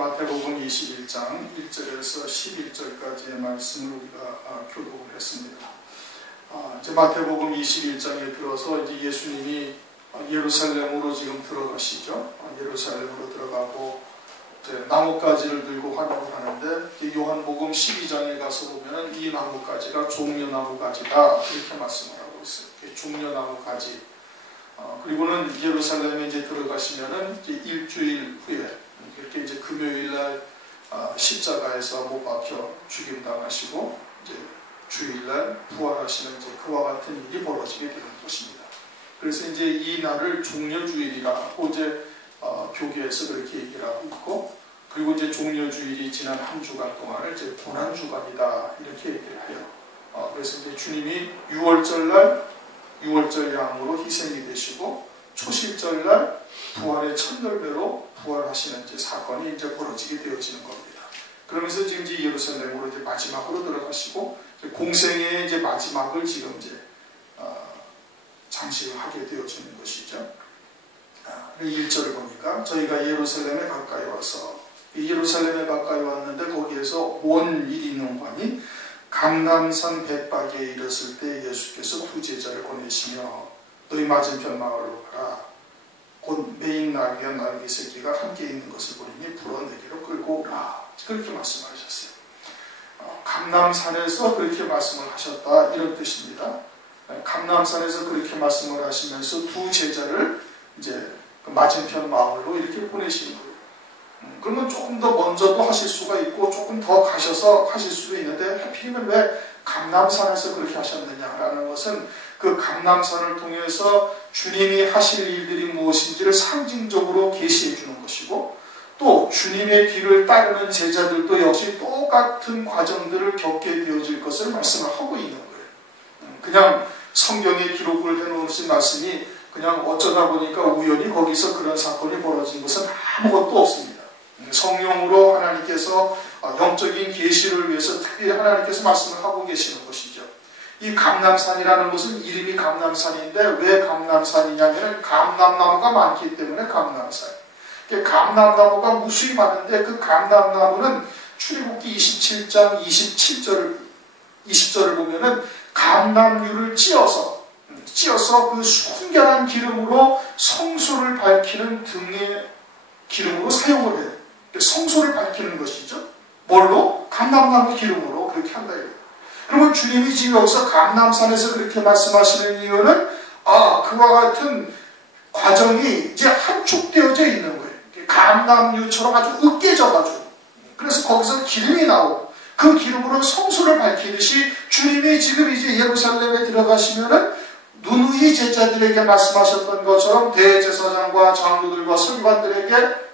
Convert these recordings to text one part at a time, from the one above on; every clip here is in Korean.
마태복음 21장 1절에서 11절까지의 말씀을 우리가 교독을 했습니다. 이제 마태복음 21장에 들어서 이제 예수님이 예루살렘으로 지금 들어가시죠. 예루살렘으로 들어가고 이제 나뭇가지를 들고 환영을 하는데, 요한복음 12장에 가서 보면은 이 나뭇가지가 종려나무가지다 이렇게 말씀을 하고 있어요. 종려나무가지. 그리고는 예루살렘에 이제 들어가시면은 이제 일주일 후에 이렇게 이제 금요일날 십자가에서 못 박혀 죽임당하시고 이제 주일날 부활하시는 이제 그와 같은 일이 벌어지게 되는 것입니다. 그래서 이제 이 날을 종려주일이라고 이제 교계에서 그렇게 얘기를 하고 있고, 그리고 이제 종려주일이 지난 한 주간 동안을 이제 고난주간이다 이렇게 얘기를 해요. 그래서 이제 주님이 6월절 양으로 희생이 되시고 초실절날 부활의 첫 열매로 부활하시는 이제 사건이 이제 벌어지게 되어지는 겁니다. 그러면서 지금 이제 예루살렘으로 이제 마지막으로 들어가시고 공생의 이제 마지막을 지금 이제 장식하게 되어지는 것이죠. 1절을 보니까 저희가 예루살렘에 가까이 와서, 예루살렘에 가까이 왔는데 거기에서 온 일인원관이 감람산 벳박에 이르렀을 때 예수께서 두 제자를 보내시며 너희 맞은편 마을로 가라. 곧 매인 나귀와 나귀 새끼가 함께 있는 것을 보리니 불어 내게로 끌고 오라. 그렇게 말씀하셨어요. 감람산에서 그렇게 말씀을 하셨다 이런 뜻입니다. 감람산에서 그렇게 말씀을 하시면서 두 제자를 이제 맞은편 마을로 이렇게 보내시는 거예요. 그러면 조금 더 먼저도 하실 수가 있고 조금 더 가셔서 하실 수도 있는데 하필이면 왜 감람산에서 그렇게 하셨느냐라는 것은 그 감람산을 통해서 주님이 하실 일들이 무엇인지를 상징적으로 계시해 주는 것이고, 또 주님의 뒤를 따르는 제자들도 역시 똑같은 과정들을 겪게 되어질 것을 말씀을 하고 있는 거예요. 그냥 성경에 기록을 해놓으신 말씀이 그냥 어쩌다 보니까 우연히 거기서 그런 사건이 벌어진 것은 아무것도 없습니다. 성령으로 하나님께서 영적인 계시를 위해서 특별히 하나님께서 말씀을 하고 계시는 것이죠. 이 감람산이라는 것은 이름이 감람산인데 왜 감람산이냐면 감람나무가 많기 때문에 감람산. 감람나무가 무수히 많은데 그 감람나무는 출애굽기 27장 20절을 보면은 감람류를 찧어서 그 순결한 기름으로 성소를 밝히는 등의 기름으로 사용을 해요. 성소를 밝히는 것이죠. 뭘로? 감람나무 기름으로 그렇게 한다 이거예요. 그러면 주님이 지금 여기서 감람산에서 그렇게 말씀하시는 이유는 그와 같은 과정이 이제 함축되어져 있는 거예요. 감람류처럼 아주 으깨져가지고, 그래서 거기서 기름이 나오고 그 기름으로 성소를 밝히듯이 주님이 지금 이제 예루살렘에 들어가시면은 누누이 제자들에게 말씀하셨던 것처럼 대제사장과 장로들과 서기관들에게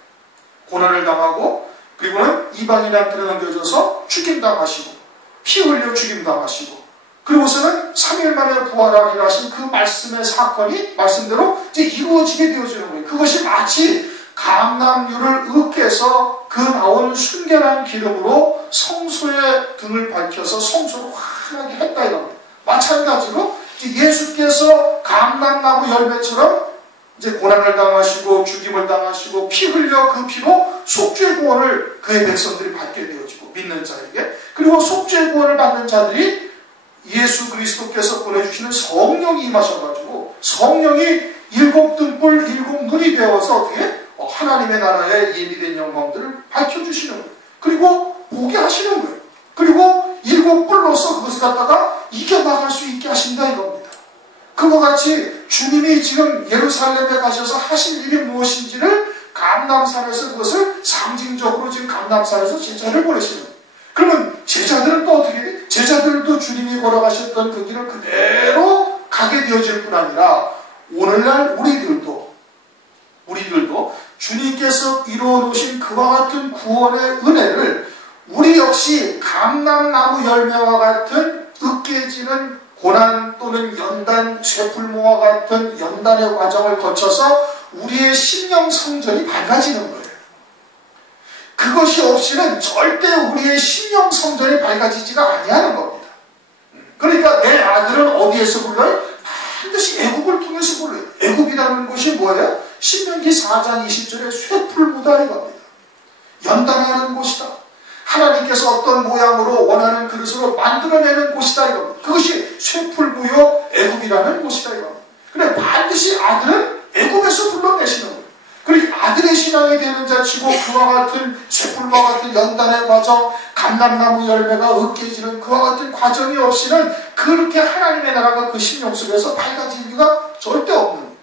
고난을 당하고, 그리고는 이방인한테 넘겨져서 죽임당하시고 피 흘려 죽임당하시고, 그리고서는 3일 만에 부활하리라 하신 그 말씀의 사건이 말씀대로 이제 이루어지게 되어지는 거예요. 그것이 마치 감람류를 으깨서 그 나온 순결한 기름으로 성소의 등을 밝혀서 성소를 환하게 했다 이겁니다. 마찬가지로 예수께서 감람나무 열매처럼 이제 고난을 당하시고 죽임을 당하시고 피 흘려 그 피로 속죄 구원을 그의 백성들이 받게 되어지고 믿는 자에게, 그리고 속죄 구원을 받는 자들이 예수 그리스도께서 보내주시는 성령이 임하셔가지고 성령이 일곱 등불 일곱 눈이 되어서 어떻게 하나님의 나라에 예비된 영광들을 밝혀주시는 거예요. 그리고 보게 하시는 거예요. 그리고 일곱 뿔로서 그것을 갖다가 이겨나갈 수 있게 하신다 이겁니다. 그와 같이 주님이 지금 예루살렘에 가셔서 하실 일이 무엇인지를 감람산에서 그것을 상징적으로 지금 감람산에서 제자를 보내시는 거예요. 그러면 제자들은 또 어떻게 돼? 제자들도 주님이 걸어가셨던 그 길을 그대로 가게 되어질 뿐 아니라 오늘날 우리들도 주님께서 이루어 놓으신 그와 같은 구원의 은혜를 우리 역시 감람나무 열매와 같은 으깨지는 고난 또는 연단, 쇠풀무와 같은 연단의 과정을 거쳐서 우리의 심령 성전이 밝아지는 거예요. 그것이 없이는 절대 우리의 심령 성전이 밝아지지가 아니하는 겁니다. 그러니까 내 아들은 어디에서 불러요? 반드시 애굽을 통해서 불러요. 애굽이라는 것이 뭐예요? 신명기 4장 20절에 쇠풀무다 이겁니다. 연단하는 곳이다. 하나님께서 어떤 모양으로 원하는 그릇으로 만들어내는 곳이다 이겁니다. 그것이 쇠풀무요 애굽이라는 곳이다 이겁니다. 그래 반드시 아들은 애굽에서 불러내시는 거예요. 그리고 아들의 신앙이 되는 자치고 그와 같은 쇠풀과 같은 연단의 과정, 감람나무 열매가 으깨지는 그와 같은 과정이 없이는 그렇게 하나님의 나라가 그 심령 속에서 밝아질 리가 절대 없는 거예요.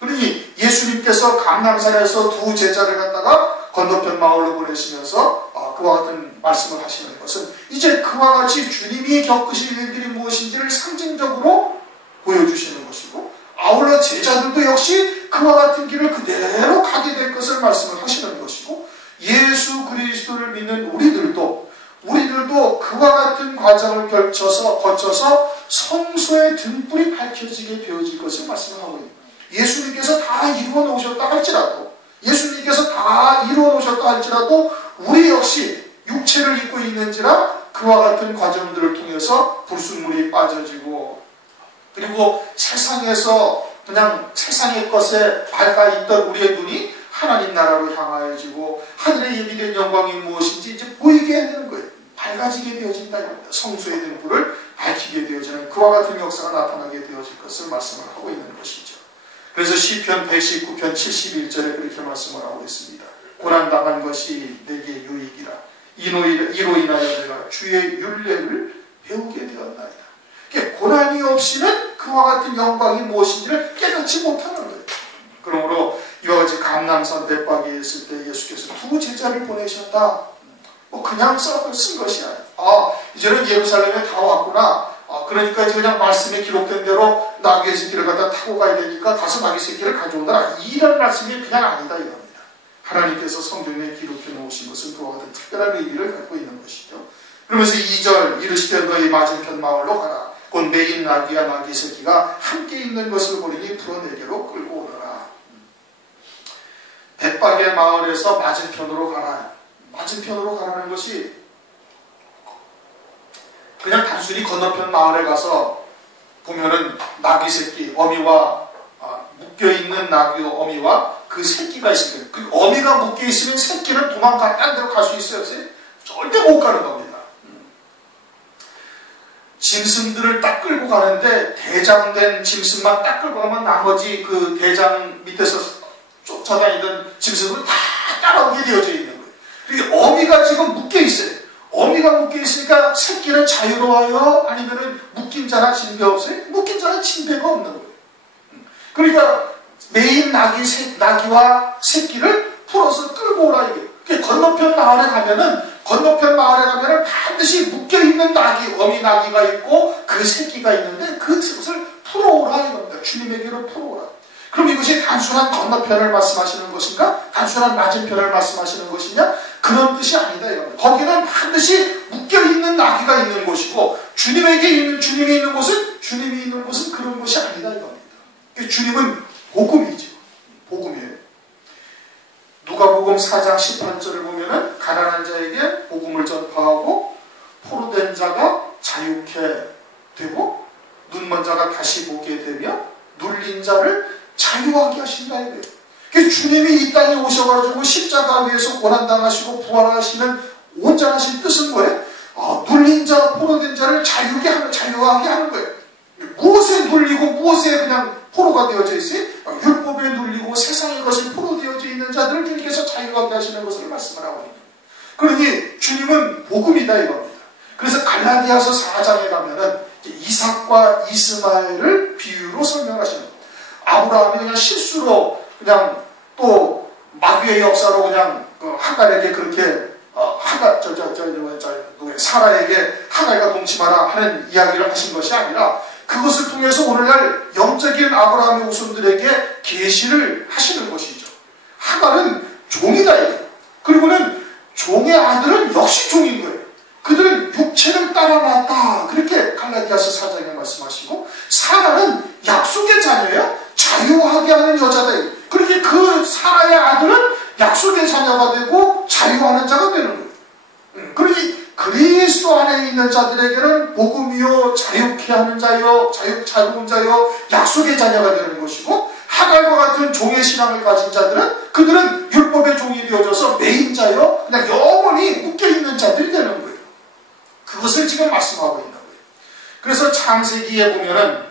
그러니 예수님께서 감람산에서 두 제자를 갖다가 건너편 마을로 보내시면서 그와 같은 말씀을 하시는 것은 이제 그와 같이 주님이 겪으실 일들이 무엇인지를 상징적으로 보여주시는 것이고, 아울러 제자들도 역시 그와 같은 길을 그대로 가게 될 것을 말씀을 하시는 것이고, 예수 그리스도를 믿는 우리들도 그와 같은 과정을 거쳐서 성소의 등불이 밝혀지게 되어질 것을 말씀하고 있습니다. 예수님께서 다 이루어 놓으셨다 할지라도, 우리 역시 육체를 입고 있는지라 그와 같은 과정들을 통해서 불순물이 빠져지고, 그리고 세상에서 그냥 세상의 것에 밝아있던 우리의 눈이 하나님 나라로 향하여지고 하늘의 예비된 영광이 무엇인지 이제 보이게 되는 거예요. 밝아지게 되어진다. 성소의 등불을 밝히게 되어지는 그와 같은 역사가 나타나게 되어질 것을 말씀을 하고 있는 것이죠. 그래서 시편 119편 71절에 그렇게 말씀을 하고 있습니다. 고난당한 것이 내게 유익이라. 이로 인하여 내가 주의 율례를 배우게 되었나이다. 고난이 없이는 그와 같은 영광이 무엇인지를 깨닫지 못하는 거예요. 그러므로 이와 같이 감람산 대박에 있을 때 예수께서 두 제자를 보내셨다. 그냥 쓴 것이 아니에요. 이제는 예루살렘에 다 왔구나. 그러니까 이제 그냥 말씀에 기록된 대로 나귀의 새끼를 갖다 타고 가야 되니까 가서 나귀 새끼를 가져오더라. 이런 말씀이 그냥 아니다 이겁니다. 하나님께서 성경에 기록해 놓으신 것은 그와 같은 특별한 의미를 갖고 있는 것이죠. 그러면서 2절 이르시되 너희 맞은편 마을로 가라. 곧 매인 나귀와 나귀 새끼가 함께 있는 것을 보리니 풀어내게로 끌고 오너라. 벳박의 마을에서 맞은편으로 가라. 맞은편으로 가라는 것이 그냥 단순히 건너편 마을에 가서 보면은 나귀 새끼, 어미와 묶여있는 나귀 어미와 그 새끼가 있습니다. 그 어미가 묶여있으면 새끼는 도망가 딴 데로 갈 수 있어요? 절대 못 가는 겁니다. 짐승들을 딱 끌고 가는데 대장된 짐승만 딱 끌고 가면 나머지 그 대장 밑에서 쫓아다니던 짐승들은 다 따라오게 되어져 있는 거예요. 그러니까 어미가 지금 묶여있어요. 어미가 묶여있으니까 새끼는 자유로워요? 아니면은 묶인 자나 진배 없어요? 묶인 자는 진배가 없는 거예요. 그러니까 메인 나귀와 새끼를 풀어서 끌고 오라 이게. 건너편 마을에 가면은 반드시 묶여있는 어미 나귀가 있고 그 새끼가 있는데 그것을 풀어오라 이겁니다. 주님에게로 풀어오라. 그럼 이것이 단순한 건너편을 말씀하시는 것인가? 단순한 맞은편을 말씀하시는 것이냐? 그런 뜻이 아니다 이겁니다. 거기는 반드시 묶여있는 나귀가 있는 곳이고 주님이 있는 곳은 그런 곳이 아니다 이겁니다. 주님은 복음이죠. 복음이에요. 누가복음 4장 18절을 보면은 가난한 자에게 복음을 전파하고 포로된 자가 자유케 되고 눈먼 자가 다시 보게 되며 눌린 자를 자유하게 하신다 이거예요. 주님이 이 땅에 오셔가지고 십자가 위에서 고난당하시고 부활하시는 온전하신 뜻은 뭐예요? 눌린 자, 포로된 자를 자유하게 하는 거예요. 무엇에 눌리고 무엇에 그냥 포로가 되어져 있어요? 율법에 눌리고 세상의 것이 포로되어져 있는 자들을 주님께서 자유하게 하시는 것을 말씀을 하고 있는 거예요. 그러니 주님은 복음이다 이겁니다. 그래서 갈라디아서 4장에 가면은 이삭과 이스마엘을 비유로 설명하시는 거예요. 아브라함이 그냥 실수로 그냥 또 마귀의 역사로 그냥 하갈에게 그렇게 사라에게 하갈과 동침하라 하는 이야기를 하신 것이 아니라 그것을 통해서 오늘날 영적인 아브라함의 후손들에게 계시를 하시는 것이죠. 하갈은 종이다 이거예요. 그리고는 종의 아들은 역시 종인 거예요. 그들은 육체를 따라놨다. 그렇게 갈라디아서 4장에 말씀하시고 사라는 약속의 자녀예요. 자유하게 하는 여자다. 그렇게 그 사라의 아들은 약속의 자녀가 되고 자유하는 자가 되는 거예요. 그러니 그리스도 안에 있는 자들에게는 복음이요 자유케 하는 자요 자유로운 자요 약속의 자녀가 되는 것이고 하갈과 같은 종의 신앙을 가진 자들은 그들은 율법 율법의 종이 되어져서 매인자요 그냥 영원히 묶여있는 자들이 되는 거예요. 그것을 지금 말씀하고 있는 거예요. 그래서 창세기에 보면은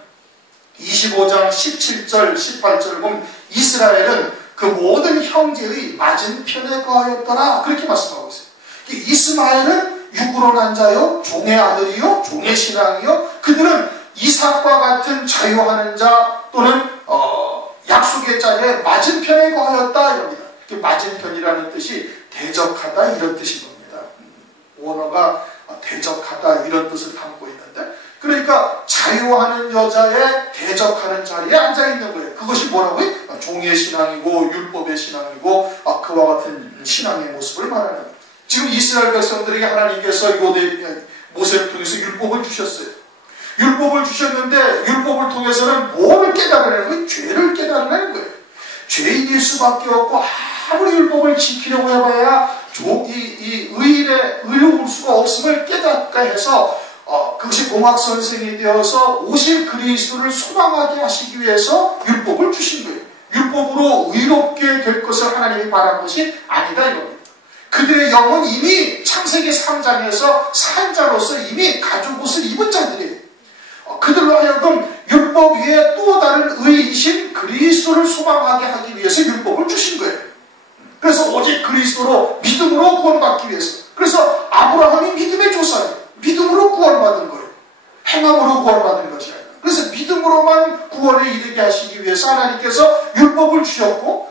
25장 17절 18절을 보면 이스라엘은 그 모든 형제의 맞은편에 거하였더라 그렇게 말씀하고 있어요. 이스마엘은 육으로 난 자요 종의 아들이요 종의 신앙이요 그들은 이삭과 같은 자유하는 자 또는 약속의 자리에 맞은편에 거하였다 이럽니다. 맞은편이라는 뜻이 대적하다 이런 뜻인 겁니다. 원어가 대적하다 이런 뜻을 담고 있는데 그러니까 자유하는 여자에 대적하는 자리에 앉아있는 거예요. 그것이 뭐라고요? 종의 신앙이고 율법의 신앙이고 그와 같은 신앙의 모습을 말하는 거예요. 지금 이스라엘 백성들에게 하나님께서 모세를 통해서 율법을 주셨어요. 율법을 주셨는데 율법을 통해서는 뭐를 깨달으라는 거예요? 죄를 깨달으라는 거예요. 죄인일 수밖에 없고 아무리 율법을 지키려고 해봐야 의로울 수가 없음을 깨닫게 해서 그것이 공학 선생이 되어서 오실 그리스도를 소망하게 하시기 위해서 율법을 주신 거예요. 율법으로 의롭게 될 것을 하나님이 바란 것이 아니다 이겁니다. 그들의 영은 이미 창세기 3장에서 산자로서 이미 가죽 옷을 입은 자들이에요. 그들로 하여금 율법 위에 또 다른 의이신 그리스도를 소망하게 하기 위해서 율법을 주신 거예요. 그래서 오직 그리스도로 믿음으로 구원받기 위해서. 그래서 아브라함이 믿음의 조상이에요. 믿음으로 구원받은 거예요. 행함으로 구원받은 것이 아니라. 그래서 믿음으로만 구원에 이르게 하시기 위해서 하나님께서 율법을 주셨고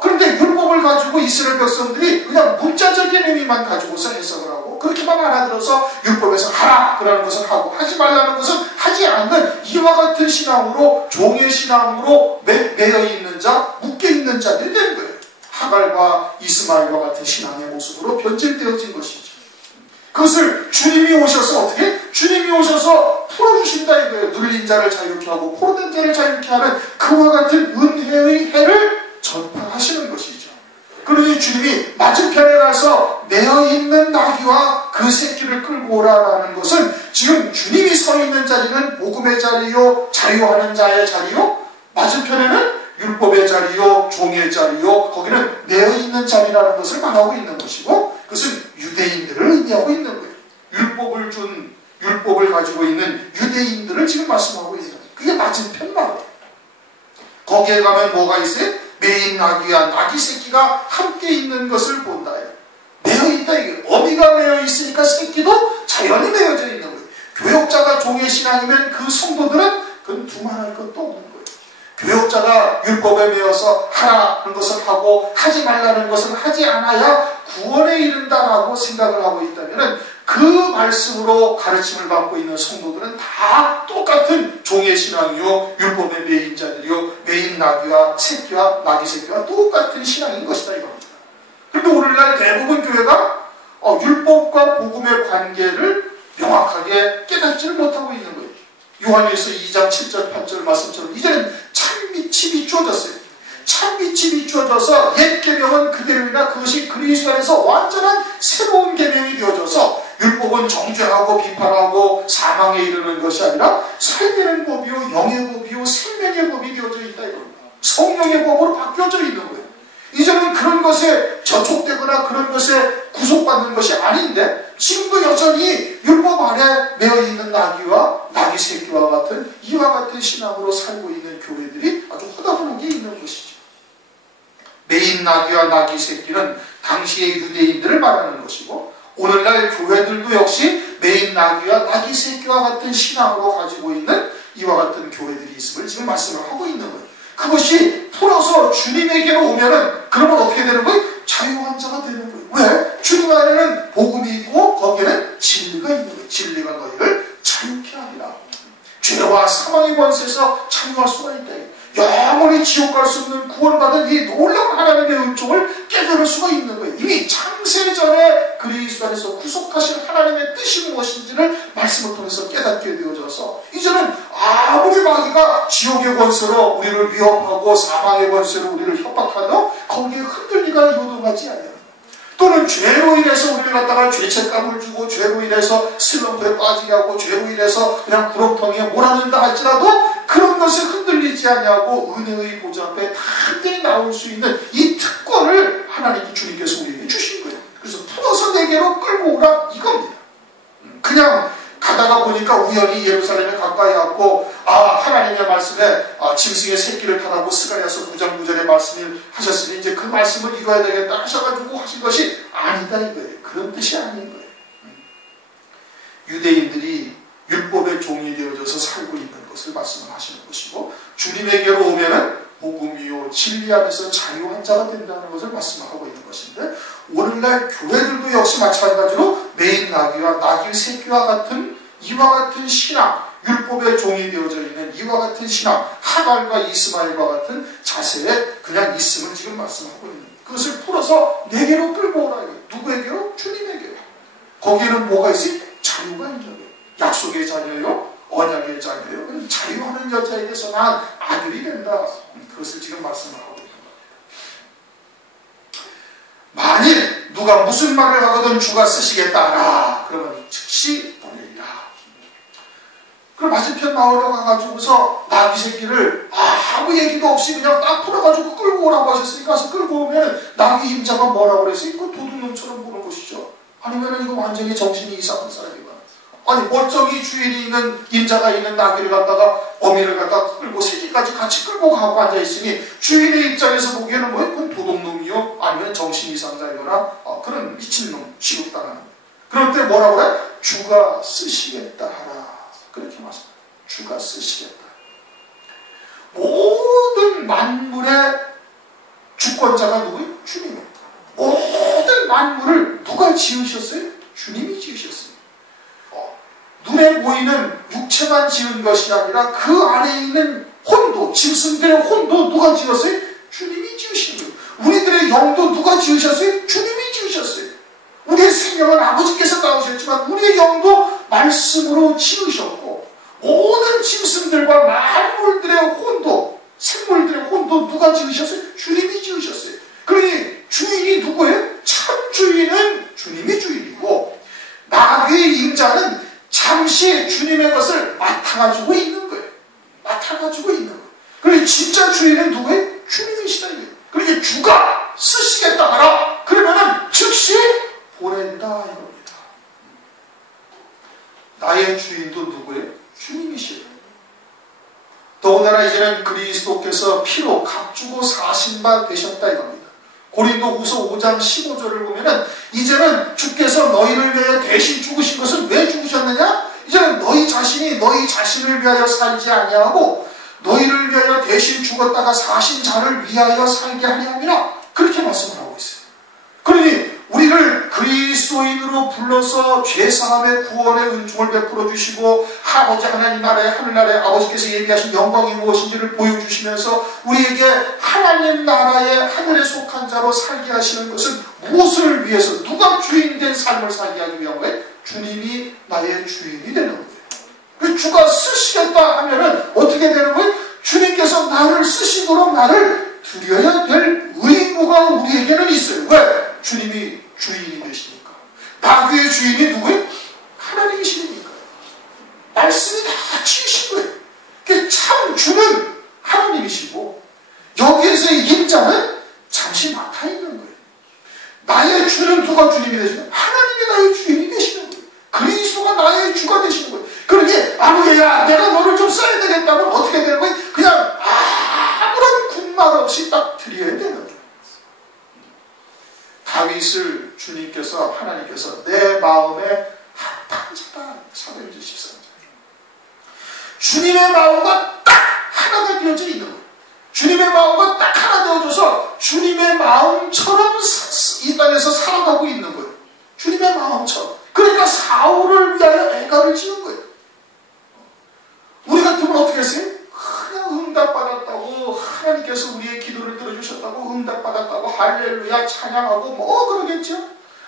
그런데 율법을 가지고 이스라엘 백성들이 그냥 문자적인 의미만 가지고서 해석을 하고 그렇게만 알아들어서 율법에서 하라 그러는 것을 하고 하지 말라는 것은 하지 않는 이와 같은 신앙으로 종의 신앙으로 매여 있는 자, 묶여 있는 자들이 되는 거예요. 하갈과 이스마엘과 같은 신앙의 모습으로 변질되어진 것이죠. 그것을 주님이 오셔서 어떻게? 주님이 오셔서 풀어주신다 이거예요. 눌린 자를 자유케 하고 포로된 자를 자유케 하는 그와 같은 은혜의 해를 전파하시는 것이죠. 그러니 주님이 맞은편에 가서 매어있는 나귀와 그 새끼를 끌고 오라라는 것은 지금 주님이 서 있는 자리는 복음의 자리요 자유하는 자의 자리요 맞은편에는 율법의 자리요 종의 자리요 거기는 매어있는 자리라는 것을 말하고 있는 것이고 그것은 유대인들을 의미하고 있는 거예요. 율법을 가지고 있는 유대인들을 지금 말씀하고 있는 거예요. 그게 맞은편 말이에요. 거기에 가면 뭐가 있어요? 매인 나귀와 나귀 새끼가 함께 있는 것을 본다. 매어있다 이게 어미가 매어있으니까 새끼도 자연히 매어져 있는 거예요. 교역자가 종의 신앙이면 그 성도들은 그건 두말할 것도 없는 거예요. 교역자가 율법에 매여서 하라는 것을 하고 하지 말라는 것을 하지 않아야 구원에 이른다라고 생각을 하고 있다면 그 말씀으로 가르침을 받고 있는 성도들은 다 똑같은 종의 신앙이요 율법의 매인 자들이요 매인 나귀와 새끼와 나귀 새끼와 똑같은 신앙인 것이다 이겁니다. 그런데 오늘날 대부분 교회가 율법과 복음의 관계를 명확하게 깨닫지를 못하고 있는 거예요. 요한일서 2장 7절 8절 말씀처럼 이제는 참빛이 비추어졌어요. 참빛이 비추어져서 옛 계명은 그대로이나 그것이 그리스도 안에서 완전한 새로운 계명이 되어져서 율법은 정죄하고 비판하고 사망에 이르는 것이 아니라 살리는 법이요 영의 법이요 생명의 법이 되어져 있다 이겁니다. 성령의 법으로 바뀌어져 있는 거예요. 이제는 그런 것에 저촉되거나 그런 것에 구속받는 것이 아닌데 지금도 여전히 율법 아래 매어있는 나귀와 나귀 새끼와 같은 이와 같은 신앙으로 살고 있는 교회들이 아주 허다분하게 있는 것이죠. 매인 나귀와 나귀 새끼는 당시의 유대인들을 말하는 것이고 오늘날 교회들도 역시 매인 나귀와 나귀 새끼와 같은 신앙으로 가지고 있는 이와 같은 교회들이 있음을 지금 말씀을 하고 있는 거예요. 그것이 풀어서 주님에게로 오면은 그러면 어떻게 되는 거예요? 자유한 자가 되는 거예요. 왜? 주님 안에는 복음이 있고 거기에는 진리가 있는 거예요. 진리가 너희를 자유케 하리라. 죄와 사망의 권세에서 자유할 수가 있다. 영원히 지옥 갈 수 없는 구원받은 이 놀라운 하나님의 은총을 깨달을 수가 있는 거예요. 이미 창세전에 그리스도 안에서 구속하신 하나님의 뜻이 무엇인지를 말씀을 통해서 깨닫게 되어져서 이제는 아무리 마귀가 지옥의 권세로 우리를 위협하고 사망의 권세로 우리를 협박하도 거기에 흔들리가 요동하지 않아요. 또는 죄로 인해서 우리를 갖다가 죄책감을 주고 죄로 인해서 슬럼프에 빠지게 하고 죄로 인해서 그냥 구렁텅이에 몰아넣는다 할지라도 그런 것에 흔들리지 않냐고 은혜의 보좌 앞에 단단히 나올 수 있는 이 특권을 하나님께 주님께서 우리에게 주신 거예요. 그래서 풀어서 내게로 끌고 오라 이겁니다. 그냥 가다가 보니까 우연히 예루살렘에 가까이 왔고 하나님의 말씀에 짐승의 새끼를 타라고 스가랴서 9장 9절의 말씀을 하셨으니 이제 그 말씀을 이뤄야 되겠다 하셔가지고 하신 것이 아니다 이거예요. 그런 뜻이 아닌 거예요. 유대인들이 율법의 종이 되어져서 살고 있는 것을 말씀을 하시는 것이고 주님에게로 오면은 복음이요 진리 안에서 자유한 자가 된다는 것을 말씀하고 있는 것인데 오늘날 교회들도 역시 마찬가지로 매인 나귀와 나귀 새끼와 같은 이와 같은 신앙, 율법의 종이 되어져 있는 이와 같은 신앙, 하갈과 이스마엘과 같은 자세에 그냥 있음을 지금 말씀하고 있는 거예요. 그것을 풀어서 내게로 끌고 오라. 누구에게로? 주님에게로. 거기에는 뭐가 있어요? 자유가 있는 거예요. 약속의 자녀요, 언약의 자녀요. 자유하는 여자에게서 난 아들이 된다. 그것을 지금 말씀하고 있는 거예요. 만일 누가 무슨 말을 하거든 주가 쓰시겠다. 그러면 즉시 보내리라. 그럼 맞은편 마을로 가가지고서 나귀 새끼를 아무 얘기도 없이 그냥 딱 풀어가지고 끌고 오라고 하셨으니까 가서 끌고 오면 나귀 임자가 뭐라고 그랬어요? 이거 도둑놈처럼 보는 것이죠. 아니면 이거 완전히 정신이 이상한 사람이구나. 아니 멀쩡히 주인이 있는 임자가 있는 나귀를 갖다가 어미를 갖다가 끌고 새끼까지 같이 끌고 가고 앉아있으니 주인의 입장에서 보기에는 뭐예요? 그건 도둑놈이요? 아니면 정신 이상자이거나 그런 미친놈 취급당하는 거예요. 그럴 때 뭐라고 그래? 주가 쓰시겠다 하라. 그렇게 말씀합니다. 주가 쓰시겠다. 모든 만물의 주권자가 누구예요? 주님이에요. 모든 만물을 누가 지으셨어요? 주님이 지으셨어요. 눈에 보이는 육체만 지은 것이 아니라 그 안에 있는 혼도, 짐승들의 혼도 누가 지었어요? 주님이 지으신 거예요. 우리들의 영도 누가 지으셨어요? 주님이 지으셨어요. 우리의 생명은 아버지께서 낳으셨지만 우리의 영도 말씀으로 지으셨고 모든 짐승들과 만물들의 혼도, 생물들의 혼도 누가 지으셨어요? 주님이 지으셨어요. 그러니 주인이 누구예요? 참 주인은 주님이 주인이고 나귀의 임자는 잠시 주님의 것을 맡아가지고 있는 거예요. 맡아가지고 있는 거예요. 그러니 진짜 주인은 누구예요? 주님이시다. 그러니 주가 쓰시겠다 하라. 그러면은 즉시 보낸다 이겁니다. 나의 주인도 누구예요? 주님이시에요. 더군다나 이제는 그리스도께서 피로 값주고 사신 바 되셨다 이겁니다. 고린도후서 5장 15절을 보면은 이제는 주께서 너희를 위하여 대신 죽으신 것은 왜 죽으셨느냐? 이제는 너희 자신이 너희 자신을 위하여 살지 아니하고 너희를 위하여 대신 죽었다가 사신 자를 위하여 살게 하려 함이라. 그렇게 말씀을 하고 있어요. 그러니 우리를 그리스도인으로 불러서 죄사함의 구원의 은총을 베풀어 주시고 아버지 하나님 나라의 하늘나라의 아버지께서 예비하신 영광이 무엇인지를 보여주시면서 우리에게 하나님 나라의 하늘에 속한 자로 살게 하시는 것은 무엇을 위해서 누가 주인된 삶을 살게 하기 위한 거예요? 주님이 나의 주인이 되는 거예요. 그 주가 쓰시겠다 하면은 어떻게 되는 거예요? 주님께서 나를 쓰시도록 나를 드려야 될 의무가 우리에게는 있어요. 왜? 주님이 주인이 되시니까. 나귀의 주인이 누구예요? 하나님이시니까. 말씀이 다 지으신 거예요. 그러니까 참 주는 하나님이시고 여기에서의 임자는 잠시 맡아있는 거예요. 나의 주는 누가 주님이 되시는 거예요? 하나님이 나의 주인이 되시는 거예요. 그리스도가 나의 주가 되시는 거예요. 그러니 아무개야 내가 너를 좀 써야 되겠다면 어떻게 되는 거예요? 그냥 아무런 군말 없이 딱 드려야 되는 거예요. 다윗을 주님께서 하나님께서 내 마음에 합한 자다. 사도행전 13장. 주님의 마음과 딱 하나가 되어져 있는 거예요. 주님의 마음과 딱 하나 되어져서 주님의 마음처럼 이 땅에서 살아가고 있는 거예요. 주님의 마음처럼. 그러니까 사울을 위하여 애가를 지은 거예요. 우리 같으면 어떻게 했어요? 그냥 응답받았다고 하나님께서 우리의 기도를 들어주셨다고 응답받았다고 할렐루야 찬양하고 뭐 그러겠죠.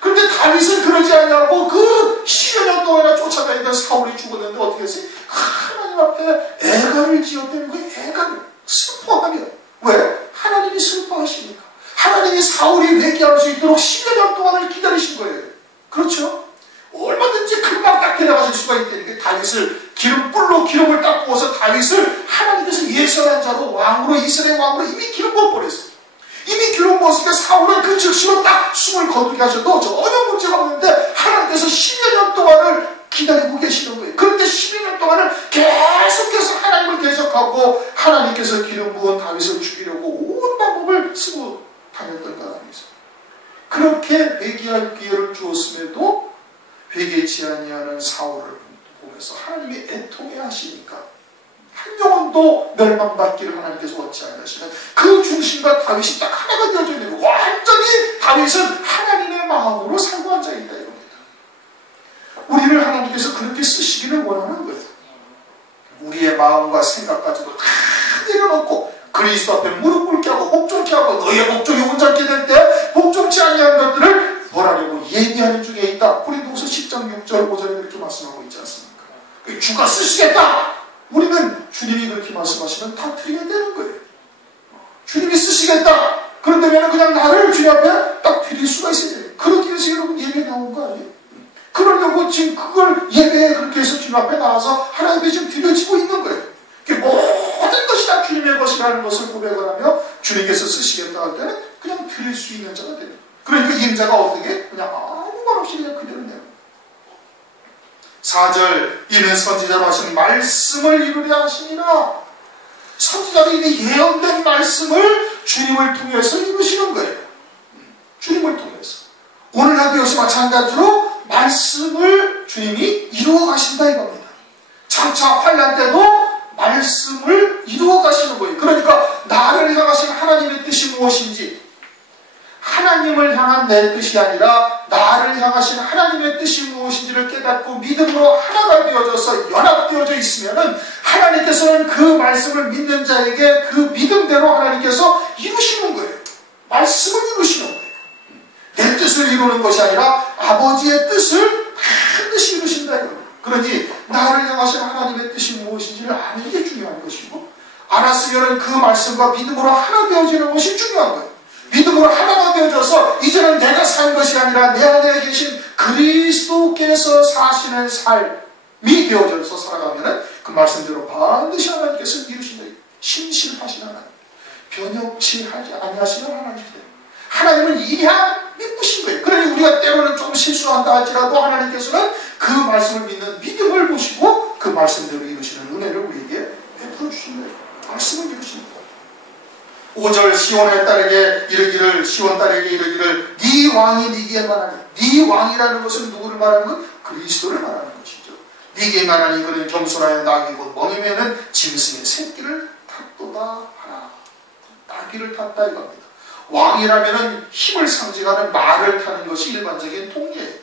그런데 다윗은 그러지 않냐고 그 10여 년 동안이나 쫓아다니던 사울이 죽었는데 어떻게 했어요? 하나님 앞에 애가를 지었다는 거예요. 애가를 슬퍼하며. 왜? 하나님이 슬퍼하시니까. 하나님이 사울이 회개할 수 있도록 10여 년 동안을 기다리신 거예요. 그렇죠? 얼마든지 금방 딱 데려가실 수가 있다니까. 다윗을 뿔로 기름을 딱 부어서 다윗을 하나님께서 예선한 자로 왕으로 이스라엘 왕으로 이미 기름 부어버렸어요. 이미 뒤로 모습에 사울은 그 즉시로 딱 숨을 거두게 하셔도 전혀 문제가 없는데 하나님께서 10여 년 동안을 기다리고 계시는 거예요. 그런데 12년 동안은 계속해서 하나님을 대적하고 하나님께서 기름 부은 다윗을 죽이려고 온 방법을 쓰고 다녔던 것 아니겠어요. 그렇게 회개할 기회를 주었음에도 회개치 아니하는 사울을 보면서 하나님이 애통해 하시니까 한 영혼도 멸망받기를 하나님께서 원치 않으시는 그 중심과 다윗이 딱 하나가 되어져 있는 거예요. 완전히 다윗은 하나님의 마음으로 살고 앉아있다 이겁니다. 우리를 하나님께서 그렇게 쓰시기를 원하는 거예요. 우리의 마음과 생각까지도 다 내려놓고 그리스도 앞에 무릎 꿇게 하고 복종케 하고 너희의 복종이 온전케 될 때 복종치 아니한 것들을 벌하려고 예비하는 중에 있다. 고린도후서 10장 6절 5절에 그렇게 말씀하고 있지 않습니까? 주가 쓰시겠다. 우리는 주님이 그렇게 말씀하시면 다 드려야 되는 거예요. 주님이 쓰시겠다. 그런다면 그냥 나를 주님 앞에 딱 드릴 수가 있어요. 그렇게 해서 여러분 예배 나온 거 아니에요? 그러려고 지금 그걸 예배에 그렇게 해서 주님 앞에 나와서 하나님께 지금 드려지고 있는 거예요. 모든 것이 다 주님의 것이라는 것을 고백을 하며 주님께서 쓰시겠다 할 때는 그냥 드릴 수 있는 자가 돼요. 그러니까 임자가 어떻게? 그냥 아무 말 없이 그냥 그대로 내요. 4절 이는 선지자로 하신 말씀을 이루려 하시니라. 선지자로 이미 예언된 말씀을 주님을 통해서 이루시는 거예요. 주님을 통해서. 오늘날도 역시 마찬가지로 말씀을 주님이 이루어 가신다 이겁니다. 장차 환난 때도 말씀을 이루어 가시는 거예요. 그러니까 나를 향하신 하나님의 뜻이 무엇인지, 하나님을 향한 내 뜻이 아니라 나를 향하신 하나님의 뜻이 무엇인지를 깨닫고 믿음으로 하나가 되어져서 연합되어져 있으면은 하나님께서는 그 말씀을 믿는 자에게 그 믿음대로 하나님께서 이루시는 거예요. 말씀을 이루시는 거예요. 내 뜻을 이루는 것이 아니라 아버지의 뜻을 반드시 이루신다 이겁니다. 그러니 나를 향하신 하나님의 뜻이 무엇인지를 아는 게 중요한 것이고, 알았으면 그 말씀과 믿음으로 하나 되어지는 것이 중요한 거예요. 믿음으로 하나가 되어져서 이제는 내가 산 것이 아니라 내 안에 계신 그리스도께서 사시는 삶이 되어져서 살아가면 그 말씀대로 반드시 하나님께서 이루신다. 신실하신 하나님, 변혁치 아니하시는 하나님이세요. 하나님은 이향 믿으신 거예요. 그러니 우리가 때로는 좀 실수한다 할지라도 하나님께서는 그 말씀을 믿는 믿음을 보시고 그 말씀대로 이루시는 은혜를 우리에게 베풀어 주신 거예요. 말씀을 이루시는 거예요. 5절 시온의 딸에게 이르기를, 시온 딸에게 이르기를 네 왕이 네게 말하니, 네 왕이라는 것은 누구를 말하는 것? 그리스도를 말하는 것이죠. 네게 말하니 그는 겸손하여 나귀 곧 멍에매는 짐승의 새끼를 탔도다 하라. 나귀를 탔다 이겁니다. 왕이라면은 힘을 상징하는 말을 타는 것이 일반적인 통례예요.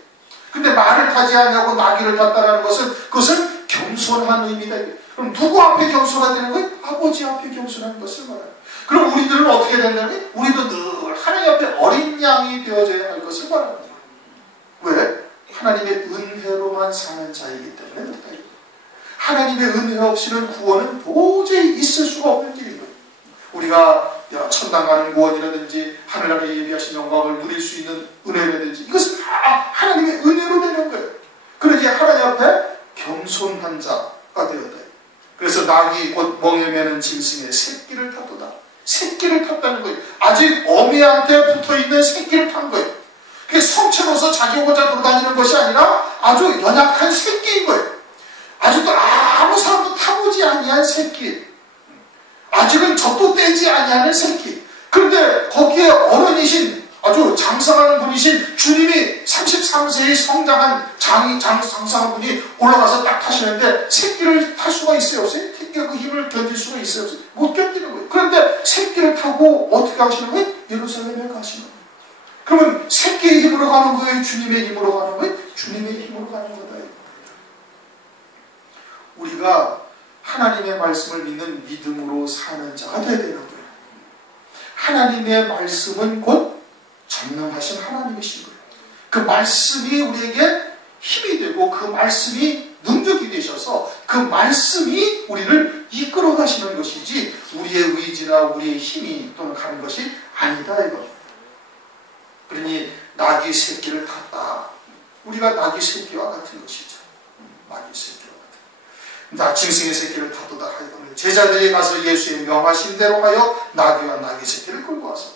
근데 말을 타지 않냐고 나귀를 탔다라는 것은 그것은 겸손한 의미다. 그럼 누구 앞에 겸손해야 되는 거예요? 아버지 앞에 겸손한 것을 말하는. 그럼 우리들은 어떻게 된다면 우리도 늘 하나님 앞에 어린 양이 되어져야 할 것을 말합니다. 왜? 하나님의 은혜로만 사는 자이기 때문에 그렇다. 하나님의 은혜 없이는 구원은 도저히 있을 수가 없는 길인 거예요. 우리가 천당 가는 구원이라든지 하늘나라에 예비하신 영광을 누릴 수 있는 은혜라든지 이것은 다 하나님의 은혜로 되는 거예요. 그러니 하나님 앞에 겸손한 자가 되어야 돼요. 그래서 낙이 곧 멍에 매는 짐승의 새끼를 탔도다. 새끼를 탔다는 거예요. 아직 어미한테 붙어있는 새끼를 탄 거예요. 그게 성체로서 자기 혼자 돌아다니는 것이 아니라 아주 연약한 새끼인 거예요. 아직도 아무 사람도 타보지 아니한 새끼. 아직은 젖도 떼지 아니하는 새끼. 그런데 거기에 어른이신 아주 장성하는 분이신 주님이 33세의 성장한 장성한 분이 올라가서 딱 타시는데 새끼를 탈 수가 있어요? 없어요? 새끼가 그 힘을 견딜 수가 있어요? 없어요? 못 견디는 거예요. 그런데 새끼를 타고 어떻게 하시는 거예요? 예루살렘에 가시는 거예요. 그러면 새끼의 힘으로 가는 거예요? 주님의 힘으로 가는 거예요? 주님의 힘으로 가는 거다. 우리가 하나님의 말씀을 믿는 믿음으로 사는 자가 되어야 되는 거예요. 하나님의 말씀은 곧 전능하신 하나님이신 거예요. 그 말씀이 우리에게 힘이 되고 그 말씀이 능력이 되셔서 그 말씀이 우리를 이끌어 가시는 것이지 우리의 의지나 우리의 힘이 또는 가는 것이 아니다 이거죠. 그러니 낙이 새끼를 탔다. 우리가 낙이 새끼와 같은 것이죠. 낙이 새끼와 같은. 짐승의 새끼를 타도다 하여금 제자들이 가서 예수의 명하신 대로 하여 나귀와 나귀 새끼를 끌고 와서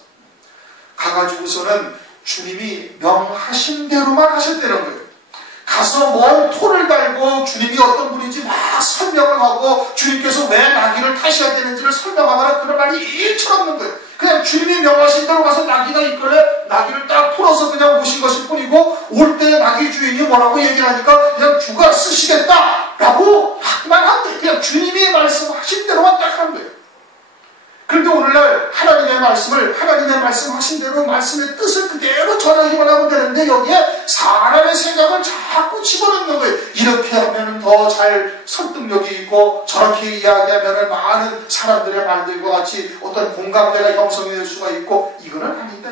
가가지고서는 주님이 명하신 대로만 하셨다는 거예요. 가서 뭘 토를 달고 주님이 어떤 분인지 막 설명을 하고 주님께서 왜 나귀를 타셔야 되는지를 설명하거나 그런 말이 일처럼 없는 거예요. 그냥 주님이 명하신 대로 가서 나귀가 있길래 나귀를 딱 풀어서 그냥 오신 것일 뿐이고, 올 때 나귀 주인이 뭐라고 얘기를 하니까 그냥 주가 쓰시겠다라고 하기만 한 거예요. 그냥 주님이 말씀하신 대로만 딱 한 거예요. 그런데 오늘날 하나님의 말씀을 하나님의 말씀하신 대로 말씀의 뜻을 그대로 전하기만 하면 되는데, 여기에 사람의 생각을 자꾸 집어넣는 거예요. 이렇게 하면 더 잘 설득력이 있고, 저렇게 이야기하면 많은 사람들의 말들과 같이 어떤 공감대가 형성이 될 수가 있고, 이거는 아니다.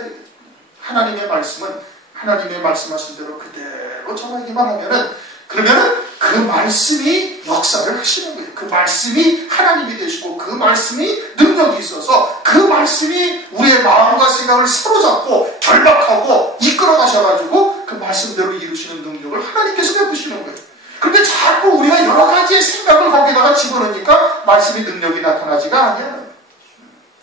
하나님의 말씀은 하나님의 말씀하신 대로 그대로 전하기만 하면은, 그러면은 그 말씀이 역사를 하시는 거예요. 그 말씀이 하나님이 되시고, 그 말씀이 능력이 있어서 그 말씀이 우리의 마음과 생각을 사로잡고 결박하고 이끌어 가셔가지고 그 말씀대로 이루시는 능력을 하나님께서 베푸시는 거예요. 그런데 자꾸 우리가 여러 가지의 생각을 거기다가 집어넣으니까 말씀의 능력이 나타나지가 않아요.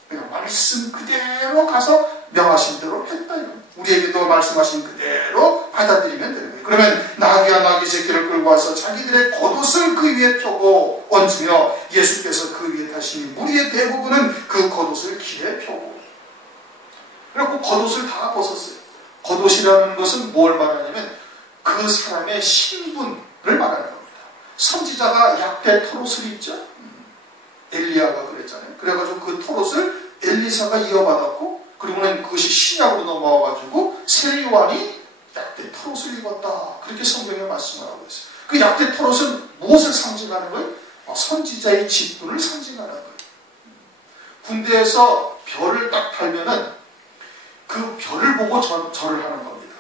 그러니까 말씀 그대로 가서 명하신 대로 했다. 우리에게도 말씀하신 그대로 받아들이면 되는 거예요. 그러면 나귀와 나귀 새끼를 끌고 와서 자기들의 겉옷을 그 위에 펴고 얹으며, 예수께서 그 위에 타시니 무리의 대부분은 그 겉옷을 길에 펴고, 그래갖고 겉옷을 다 벗었어요. 겉옷이라는 것은 뭘 말하냐면 그 사람의 신분을 말하는 겁니다. 선지자가 약대 털옷을 입죠. 엘리야가 그랬잖아요. 그래가지고 그 털옷을 엘리사가 이어받았고, 그리고는 그것이 신약으로 넘어와가지고 세리완이 약대 털옷을 입었다. 그렇게 성경에 말씀을 하고 있어요. 그 약대 털옷은 무엇을 상징하는 거예요? 선지자의 직분을 상징하는 거예요. 군대에서 별을 딱 달면은 그 별을 보고 절을 하는 겁니다.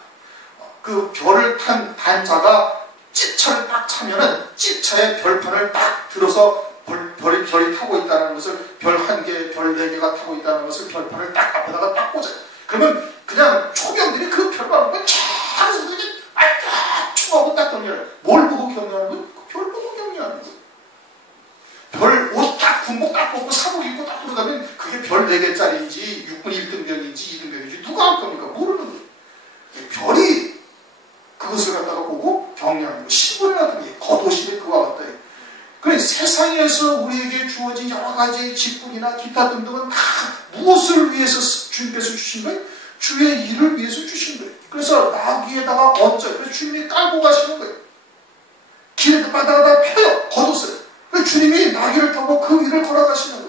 그 별을 탄 단자가 찝차를 딱 차면은 찝차에 별판을 딱 들어서 별이 타고 있다는 것을, 별 1개, 별 4개가 타고 있다는 것을 별판을 딱 앞에다가 딱 꽂아요. 그러면 그냥 초병들이 그 별만 보면 쫙 해서 그냥 딱 축하고 딱 격려해요. 뭘 보고 격려하는 거예요? 그 별 보고 격려하는 거예요. 별 옷 딱 군복 딱 벗고 사복 입고 딱 들어가면 그게 별 4개짜리인지 6분 1등병인지 2등병인지 누가 할 겁니까? 모르는 거예요. 별이 그것을 갖다가 보고 격려하는 거예요. 신분을 나타내요. 겉옷이 그와 같다. 그래, 세상에서 우리에게 주어진 여러 가지 직분이나 기타 등등은 다 무엇을 위해서 주님께서 주신 거예요? 주의 일을 위해서 주신 거예요. 그래서 나귀에다가 얹어, 그래서 주님이 깔고 가시는 거예요. 길바닥에다 펴요, 겉옷을. 그래서 주님이 나귀를 타고 그 위를 걸어가시는 거예요.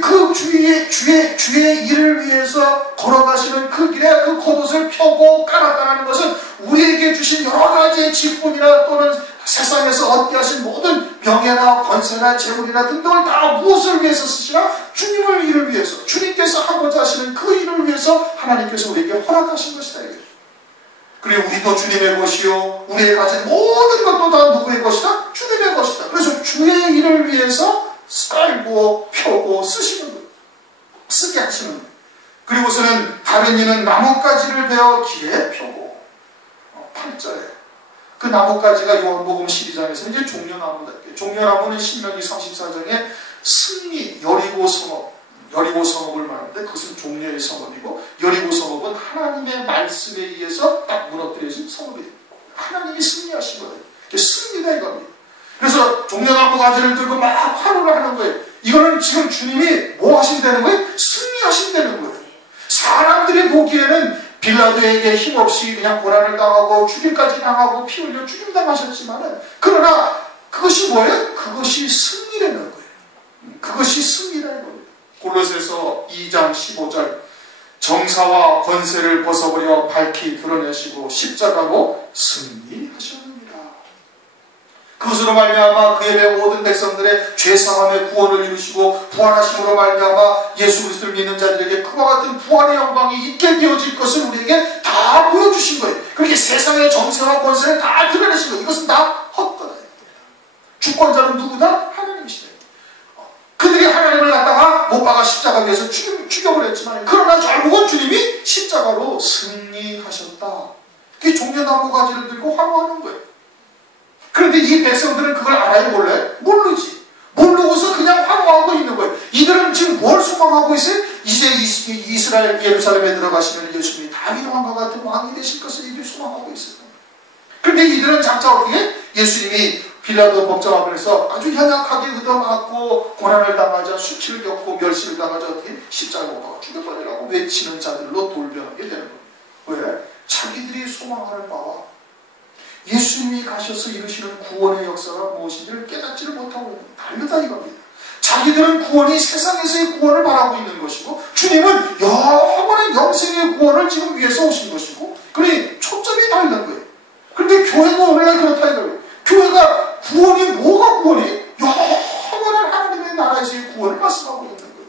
그 주의 일을 위해서 걸어가시는 그 길에 그 겉옷을 펴고 깔았다는 것은 우리에게 주신 여러 가지의 직분이나 또는 세상에서 얻게 하신 모든 명예나 권세나 재물이나 등등을 다 무엇을 위해서 쓰시나? 주님의 일을 위해서, 주님께서 하고자 하시는 그 일을 위해서 하나님께서 우리에게 허락하신 것이다. 그래, 우리도 주님의 것이요, 우리의 가진 모든 것도 다 누구의 것이다? 주님의 것이다. 그래서 주의 일을 위해서 깔고 펴고 쓰시는 거예요. 쓰게 하시는 거예요. 그리고서는 다른 이는 나뭇가지를 베어 길에 펴고, 8절에 그 나뭇가지가 요한복음 12장에서 이제 종려나무다. 종려나무는 신명기 34장에 승리, 여리고 성읍을 말하는데 그것은 종려의 성읍이고, 여리고 성읍은 하나님의 말씀에 의해서 딱 무너뜨려진 성읍이에요. 하나님이 승리하신 거예요. 승리다 이겁니다. 그래서 종려나무 가지를 들고 막 화로를 하는 거예요. 이거는 지금 주님이 뭐 하신다는 거예요? 승리하신다는 거예요. 사람들이 보기에는 빌라도에게 힘없이 그냥 고난을 당하고 죽임까지 당하고 피 흘려 죽임당하셨지만은, 그러나 그것이 뭐예요? 그것이 승리라는 거예요. 그것이 승리라는 겁니다. 골로새서 2장 15절, 정사와 권세를 벗어버려 밝히 드러내시고 십자가로 승리하셨느니라. 그것으로 말미암아 그의 배 모든 백성들의 죄사함의 구원을 이루시고 부활하심으로 말미암아 예수 그리스도를 믿는 자들에게 그와 같은 부활의 영광이 있게 되어질 것을 우리에게 다 보여주신 거예요. 그렇게 세상의 정세와 권세를 다 드러내신 거예요. 이것은 다 헛거다. 주권자는 누구다? 하나님이시다. 그들이 하나님을 갖다가 못 박아 십자가 위에서 죽여버렸지만, 그러나 결국은 주님이 십자가로 승리하셨다. 그게 종려나무 가지를 들고 환호하는 거예요. 그런데 이 백성들은 그걸 알아요, 몰라요? 모르지. 모르고서 그냥 환호하고 있는 거예요. 이들은 지금 뭘 소망하고 있어요? 이제 이스라엘 예루살렘에 들어가시면 예수님이 다윗 왕과 같은 왕이 되실 것을 이들이 소망하고 있었다. 그런데 이들은 장차 어떻게 예수님이 빌라도 법정앞에서 아주 현약하게 얻어맞고 고난을 당하자 수치를 겪고 멸시를 당하자 어떻게 십자가 못 박아 죽여버리라고 외치는 자들로 돌변하게 되는 거예요. 왜? 자기들이 소망하는 바와 예수님이 가셔서 이루시는 구원의 역사가 무엇인지를 깨닫지를 못하고 있는 거예요. 다르다 이겁니다. 자기들은 구원이 세상에서의 구원을 바라고 있는 것이고 주님은 영원한 영생의 구원을 지금 위해서 오신 것이고 그러니 초점이 다른 거예요. 그런데 교회가 오늘날 그렇다 이거예요. 교회가 구원이 뭐가 구원이? 영원한 하나님의 나라에서의 구원을 말씀하고 있는 거예요.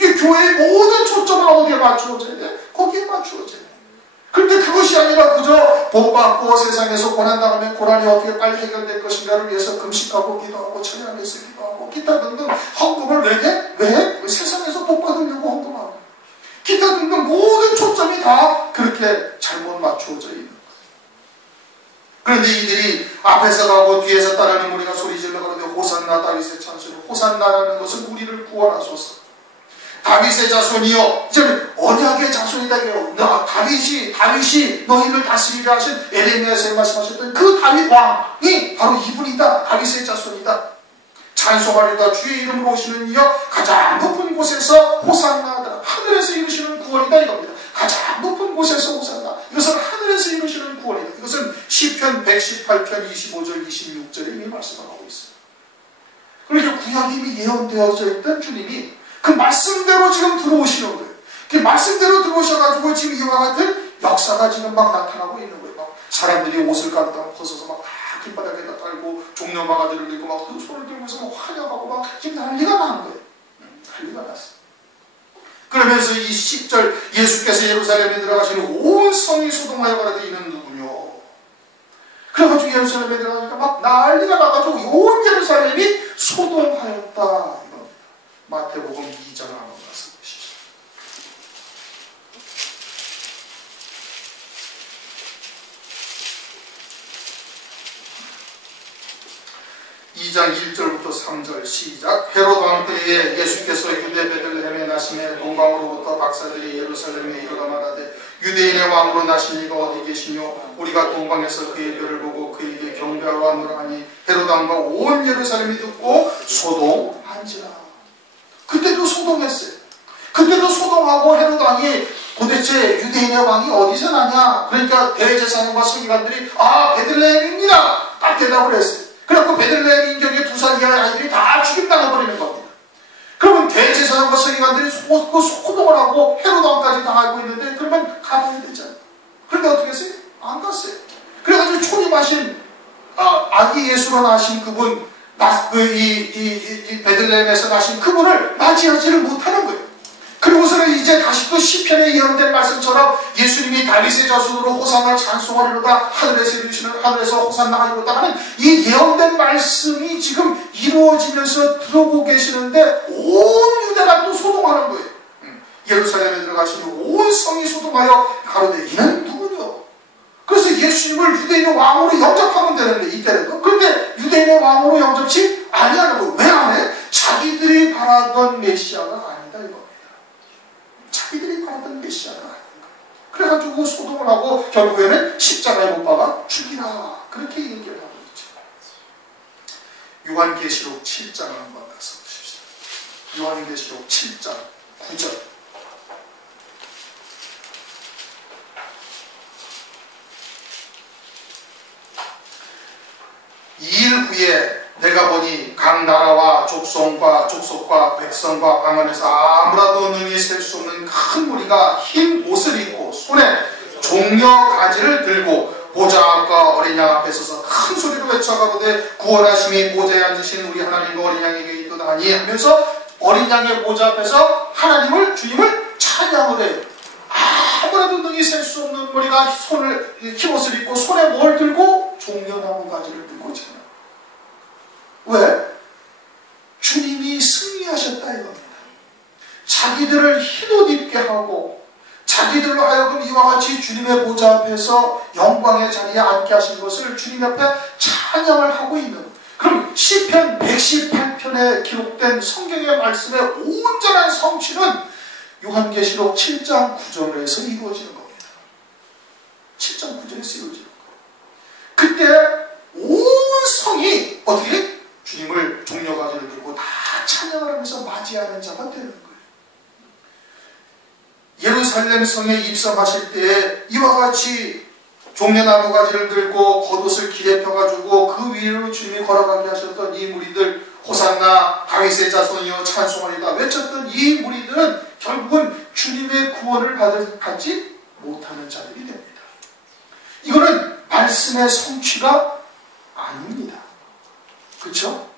이 교회의 모든 초점은 어디에 맞추어져야 돼? 거기에 맞추어져야 돼. 그런데 그것이 아니라 그저 복받고 세상에서 고난당하면 고난이 어떻게 빨리 해결될 것인가를 위해서 금식하고 기도하고 찬양해서 기도하고 기타 등등 헌금을 왜 해? 왜? 세상에서 복받으려고 헌금하고 기타 등등 모든 초점이 다 그렇게 잘못 맞추어져 있는 거예요. 그런데 이들이 앞에서 가고 뒤에서 따르는 우리가 소리질러 가는데 호산나 다윗의 찬송이 호산나라는 것은 우리를 구원하소서. 다윗의 자손이요. 이제 언약의 자손이다 이거요. 다윗이 너희를 다스리려 하신 에레미야에서 말씀하셨던 그 다윗 왕이 바로 이분이다. 다윗의 자손이다. 찬송하리다. 주의 이름으로 오시는 이여 가장 높은 곳에서 호산나다. 하늘에서 이루시는 구원이다 이겁니다. 가장 높은 곳에서 호산나. 이것은 하늘에서 이루시는 구원이다. 이것은 시편 118편 25절 26절에 이미 말씀을 하고 있어요. 그러니까 구약이 이미 예언되어져 있던 주님이 그 말씀대로 지금 들어오시는 거예요. 그 말씀대로 들어오셔가지고 지금 이와 같은 역사가 지금 막 나타나고 있는 거예요. 막 사람들이 옷을 가르다 벗어서 막 다 길바닥에다 깔고 종려마가들을 들고 막 그 손을 들고서 막 환영하고 막 지금 난리가 난 거예요. 난리가 났어요. 그러면서 이 10절 예수께서 예루살렘에 들어가시는 온 성이 소동하여 가라되 이는 누구뇨? 그래가지고 예루살렘에 들어가니까 막 난리가 나가지고 온 예루살렘이 소동하였다. 마태복음 2장을 한번 말씀해 주십시오. 2장 1절부터 3절 시작. 헤롯 왕 때에 예수께서 유대 베들레헴에 나심에 동방으로부터 박사들이 예루살렘에 이르러 말하되 유대인의 왕으로 나신 이가 어디 계시뇨? 우리가 동방에서 그의 별을 보고 그에게 경배하러 왔노라 하니 헤롯 왕과 온 예루살렘이 듣고 소동한지라. 그때도 소동했어요. 그때도 소동하고 헤롯 왕이 도대체 유대인의 왕이 어디서 나냐? 그러니까 대제사장과 서기관들이 베들레헴입니다. 딱 대답을 했어요. 그래갖고 베들레헴 인경의 2살 이하의 아이들이 다 죽임당해버리는 겁니다. 그러면 대제사장과 서기관들이 소동을 하고 헤롯 왕까지 당하고 있는데 그러면 가봐야 되잖아요. 그런데 어떻게 했어요? 안 갔어요. 그래가지고 초림하신 아기 예수로 나신 그분 이 베들레헴에서 나신 그분을 맞이하지를 못하는 거예요. 그리고서는 이제 다시 또 시편에 예언된 말씀처럼 예수님이 다윗의 자손으로 호산나 찬송하리로다 하늘에서 이루시는 하늘에서 호산나 하리로다 하는 이 예언된 말씀이 지금 이루어지면서 들어오고 계시는데 온 유대가 또 소동하는 거예요. 예루살렘에 들어가시니 온 성이 소동하여 가로되 이는 누구뇨? 그래서 예수님을 유대인의 왕으로 영접하면 되는데 이때라도. 그런데 유대인의 왕으로 영접치 아니하는 거예요. 왜 안 해? 자기들이 바라던 메시아가 아니다 이겁니다. 자기들이 바라던 메시아가 아니다. 그래가지고 소동을 하고 결국에는 십자가에 못 박아 죽이라. 그렇게 얘기를 하고 있죠. 요한계시록 7장을 한번 가서 보십시오. 요한계시록 7장 9절. 이일 후에 내가 보니 각 나라와 족속과 백성과 방언에서 아무라도 능히 셀 수 없는 큰 무리가 흰 옷을 입고 손에 종려 가지를 들고 보좌 앞과 어린 양 앞에 서서 큰 소리로 외쳐가로되 구원하심이 보좌에 앉으신 우리 하나님과 어린 양에게 있도다 하니 하면서 어린 양의 보좌 앞에서 하나님을 주님을 찬양을 해요. 아무라도 능히 셀 수 없는 무리가 흰 옷을 입고 손에 뭘 들고 종려나무 가지를 들고 찬양. 왜? 주님이 승리하셨다 이겁니다. 자기들을 흰옷 입게 하고 자기들로 하여금 이와 같이 주님의 보좌 앞에서 영광의 자리에 앉게 하신 것을 주님 앞에 찬양을 하고 있는. 그럼 시편 118편에 기록된 성경의 말씀의 온전한 성취는 요한계시록 7장 9절에서 이루어지는 겁니다. 7장 9절에서 이루어지는 거예요. 그때 온 성이 어떻게? 주님을 종려가지를 들고 다 찬양을 하면서 맞이하는 자가 되는 거예요. 예루살렘 성에 입성하실 때 이와 같이 종려나무 가지를 들고 겉옷을 길에 펴가지고 그 위로 주님이 걸어가게 하셨던 이 무리들, 호산나 다윗의 자손이여 찬송하리다 외쳤던 이 무리들은 결국은 주님의 구원을 받지 못하는 자들이 됩니다. 이거는 말씀의 성취가 아닙니다. 그렇죠?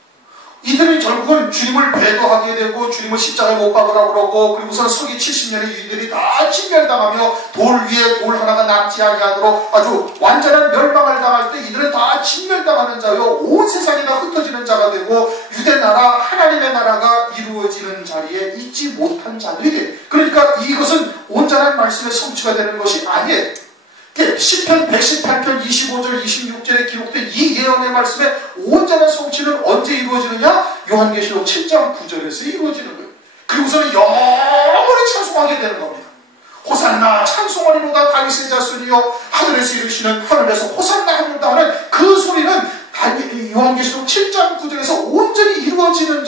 이들은 결국은 주님을 배도하게 되고 주님을 십자가에 못 박으라고 그러고, 그리고선 서기 70년의 유대들이 다 진멸당하며 돌 위에 돌 하나가 남지 아니하도록 아주 완전한 멸망을 당할 때 이들은 다 진멸당하는 자요, 온 세상이 다 흩어지는 자가 되고 유대 나라, 하나님의 나라가 이루어지는 자리에 있지 못한 자들이, 그러니까 이것은 온전한 말씀의 성취가 되는 것이 아니에요. 시편 118편 25절 26절에 기록된 이 예언의 말씀의 온전한 성취는 언제 이루어지느냐? 요한계시록 7장 9절에서 이루어지는 거예요. 그리고서는 영원히 찬송하게 되는 겁니다. 호산나 찬송하리로다 다윗의 자손이여 하늘에서 이르시는, 하늘에서 호산나 하늘다 하는 그 소리는 요한계시록 7장 9절에서 온전히 이루어지는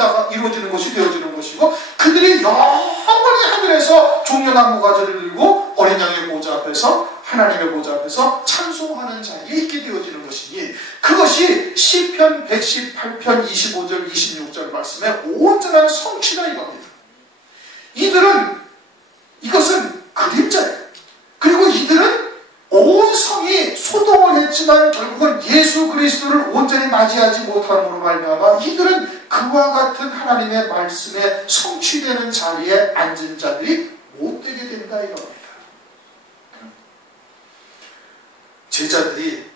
것이 되어지는 것이고, 그들이 영원히 하늘에서 종려나무 가지를 들고 어린 양의 보좌 앞에서, 하나님의 보좌 앞에서 찬송하는 자리에 있게 되어지는 것이니, 그것이 시편 118편 25절 26절 말씀의 온전한 성취가 이겁니다. 이것은 그림자예요. 그리고 이들은 온 성이 소동을 했지만 결국은 예수 그리스도를 온전히 맞이하지 못함으로 말미암아 이들은 그와 같은 하나님의 말씀에 성취되는 자리에 앉은 자들이 못 되게 된다 이겁니다. 제자들이,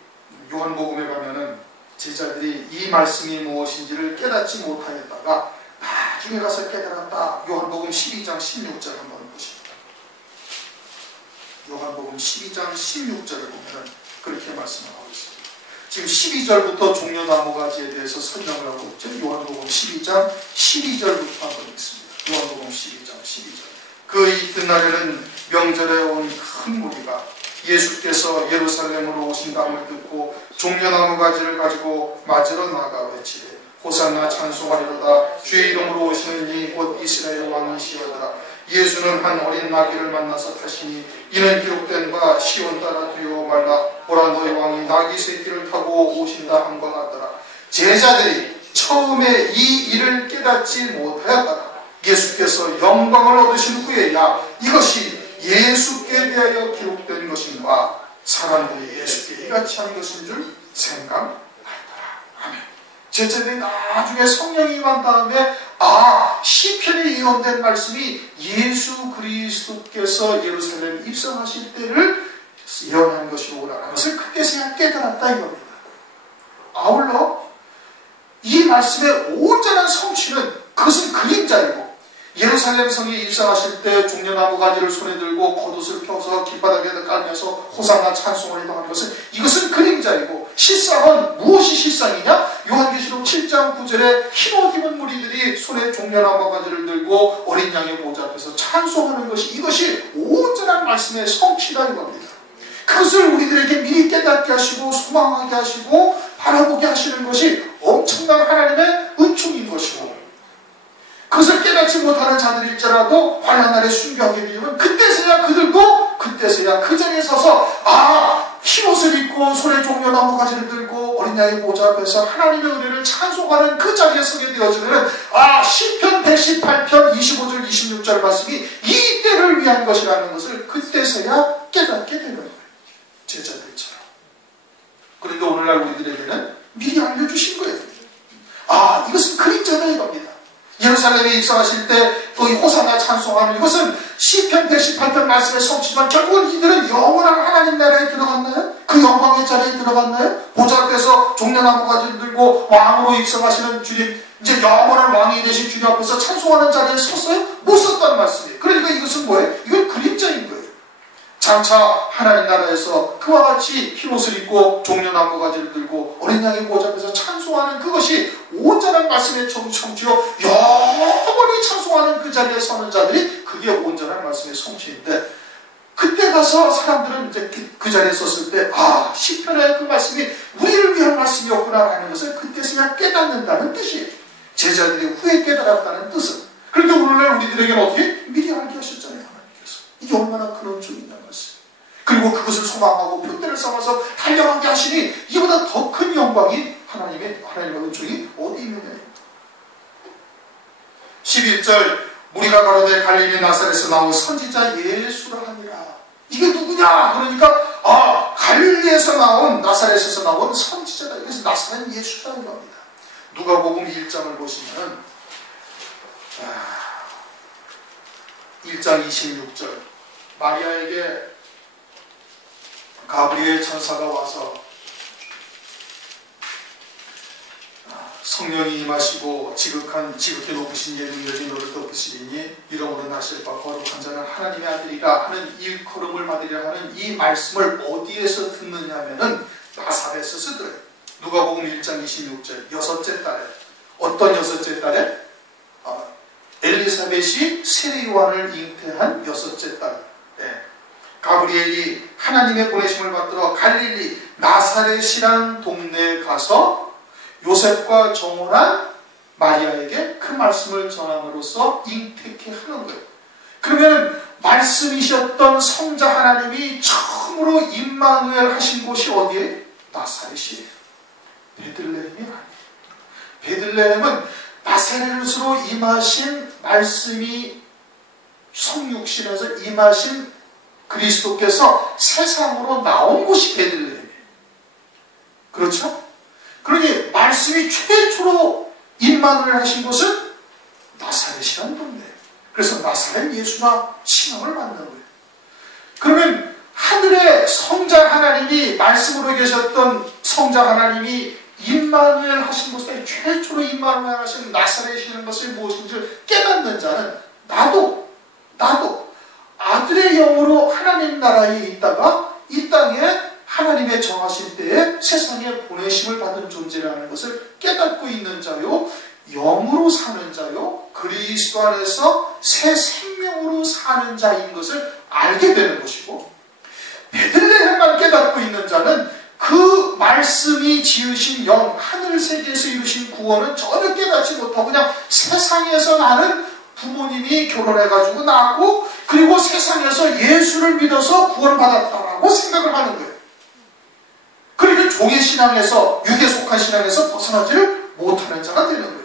요한복음에 가면은 제자들이 이 말씀이 무엇인지를 깨닫지 못하였다가 나중에 가서 깨달았다. 요한복음 12장 16절 한번 보십니다. 요한복음 12장 16절을 보면 그렇게 말씀하고 있습니다. 지금 12절부터 종려나무 가지에 대해서 설명을 하고 있죠. 요한복음 12장 12절부터 한번 있습니다. 요한복음 12장 12절. 그 이튿날에는 명절에 온 큰 무리가 예수께서 예루살렘으로 오신다함을 듣고 종려나무 가지를 가지고 맞으러 나가 외치되 호산나 찬송하리로다 주의 이름으로 오시는 이 곧 이스라엘 왕이시여다. 예수는 한 어린 나귀를 만나서 타시니 이는 기록된 바 시온 따라 두려워 말라 보라 너희 왕이 나귀 새끼를 타고 오신다 한 것 같더라. 제자들이 처음에 이 일을 깨닫지 못하였다가 예수께서 영광을 얻으신 후에야 이것이 예수께 대하여 기록된 것인가 사람들이 예수께 이같이 한 것인 줄 생각하더라. 아멘. 제자들이 나중에 성령이 임한 다음에 시편에 예언된 말씀이 예수 그리스도께서 예루살렘 입성하실 때를 예언한 것이로라는 것을 그때서야 깨달았다 이겁니다. 아울러 이 말씀의 온전한 성취는 그것은 그림자이고, 예루살렘 성에 입성하실 때 종려나무 가지를 손에 들고 겉옷을 펴서 길바닥에 깔면서 호산나 찬송을 해당하는 것은 이것은 그림자이고, 실상은 무엇이 실상이냐? 요한계시록 7장 9절에 흰옷 입은 무리들이 손에 종려나무 가지를 들고 어린 양의 보좌 앞에서 찬송하는 것이, 이것이 온전한 말씀의 성취다 이겁니다. 그것을 우리들에게 미리 깨닫게 하시고 소망하게 하시고 바라보게 하시는 것이 엄청난 하나님의 은총인 것이고, 그것을 깨닫지 못하는 자들일지라도 환난 날에 순교하게 되면 그때서야 그들도 그 자리에 서서 흰옷을 입고 손에 종려나무 가지를 들고 어린 양의 보좌 앞에서 하나님의 은혜를 찬송하는 그 자리에 서게 되어지면 시편 118편 25절 26절 말씀이 이 때를 위한 것이라는 것을 그때서야 깨닫게 되는 거예요. 제자들처럼. 그런데 오늘날 우리들에게는 미리 알려주신 거예요. 이것은 그림자다 이겁니다. 예루살렘에 입성하실 때 이 호산나 찬송하는 이것은 시편 118편 말씀의 성취지만 결국은 이들은 영원한 하나님 나라에 들어갔나요? 그 영광의 자리에 들어갔나요? 보좌 앞에서 종려나무 가지를 들고 왕으로 입성하시는 주님, 이제 영원한 왕이 되신 주님 앞에서 찬송하는 자리에 섰어요? 못 섰다는 말씀이에요. 그러니까 이것은 뭐예요? 이건 그림자인 거예요. 장차 하나님 나라에서 그와 같이 흰옷을 입고 종려나무 가지를 들고 어린 양의 보좌 앞에서 찬송하는 그것이 온전한 말씀의 성취요 영원히 영원히 찬송하는 그 자리에 서는 자들이 그게 온전한 말씀의 성취인데, 그때 가서 사람들은 이제 그 자리에 섰을 때, 아, 시편의 그 말씀이 우리를 위한 말씀이었구나라는 것을 그때서야 깨닫는다는 뜻이에요. 제자들이 후에 깨달았다는 뜻은. 그런데 오늘날 우리들에게는 어떻게? 미리 알게 하셨잖아요, 하나님께서. 이게 얼마나 큰 은총이 있는 말씀. 그리고 그것을 소망하고 표대를 삼아서 달려가게 하시니 이보다 더 큰 영광이 하나님의 은총이 어디 있느냐. 11절, 무리가 가로되 갈릴리 나사렛에서 나온 선지자 예수라 하니라. 이게 누구냐? 그러니까, 아, 갈릴리에서 나온, 나사렛에서 나온 선지자다. 그래서 나사렛 예수라는 겁니다. 누가복음 1장을 보시면은 1장 26절, 마리아에게 가브리엘 천사가 와서 성령이 임하시고 지극히 높으신 예 능력이 너를 덮으시리니 이름으로 나실 바 거룩한 자는 하나님의 아들이라 하는 이 걸음을 받으려 하는 이 말씀을 어디에서 듣느냐 하면은 나사렛에서 들어요. 누가복음 1장 26절, 여섯째 달에. 어떤 여섯째 달에? 엘리사벳이 세례요한을 잉태한 여섯째 달. 가브리엘이 하나님의 보내심을 받들어 갈릴리 나사렛이란 동네에 가서 요셉과 정혼한 마리아에게 그 말씀을 전함으로써 잉태케 하는 거예요. 그러면 말씀이셨던 성자 하나님이 처음으로 임마누엘 하신 곳이 어디에? 나사렛이에요. 베들레헴이 아니에요. 베들레헴은 나사렛으로 임하신 말씀이 성육신에서 임하신 그리스도께서 세상으로 나온 곳이 베들레헴이에요. 그렇죠? 그러니 말씀이 최초로 임마누엘 하신 곳은 나사렛이라는 동네예요. 그래서 나사렛 예수나 칭함을 받는 거예요. 그러면 하늘의 성자 하나님이 말씀으로 계셨던 성자 하나님이 임마누엘 하신 곳에 최초로 임마누엘 하신 나사렛이라는 것이 무엇인지 깨닫는 자는 나도 아들의 영으로 하나님 나라에 있다가 이 땅에 하나님의 정하신 때에 세상에 보내심을 받은 존재라는 것을 깨닫고 있는 자요, 영으로 사는 자요, 그리스도 안에서 새 생명으로 사는 자인 것을 알게 되는 것이고, 베들레헴만 깨닫고 있는 자는 그 말씀이 지으신 영, 하늘 세계에서 이루신 구원은 전혀 깨닫지 못하고 그냥 세상에서 나는 부모님이 결혼해가지고 낳고 그리고 세상에서 예수를 믿어서 구원받았다라고 생각을 하는 거예요. 그러니까 종의 신앙에서, 육에 속한 신앙에서 벗어나지를 못하는 자가 되는 거예요.